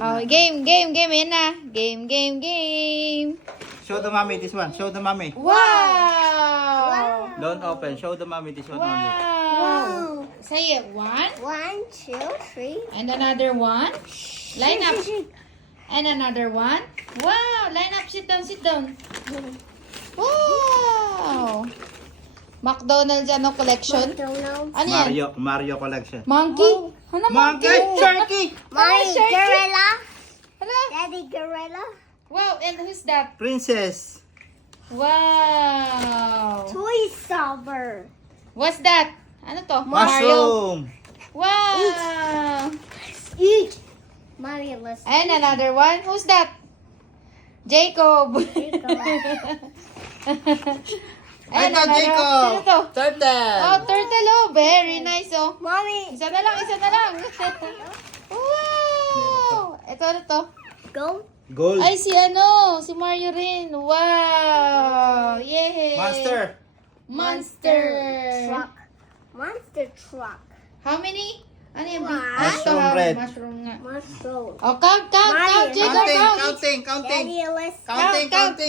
Oh, game. Ayan na. Game. Show the mommy this one. Show the mommy. Wow! Don't open. Show the mommy this one only. Wow! Say it. 1. 1, 2, 3. And another one. Line up. And another one. Wow! Line up. Sit down. Wow! McDonald's ano collection? McDonald's. Ano yan? Mario collection. Monkey? Ano Monkey, turkey, Mommy, Turkey. gorilla. Hello? Daddy, gorilla. Wow! And who's that? princess. Wow! Toy solver. What's that? Ano to? Mushroom. Wow! Eat. Mommy, let's And another one. Who's that? Jacob. And Ito, another- Jacob. Sino to? Turtle. Oh, turtle. Oh, very nice. Oh. Mommy, Isa na lang. Wow! Ito, ano to? go. Gold. Ay, si Mario rin. Wow! Yay! Monster. Truck. Monster truck. How many? Ano yung big? One. Mushroom Ito, red. Mushroom nga. Mushroom. Oh, count, Mario. Jacob, count. Counting. Daddy, let's Counting.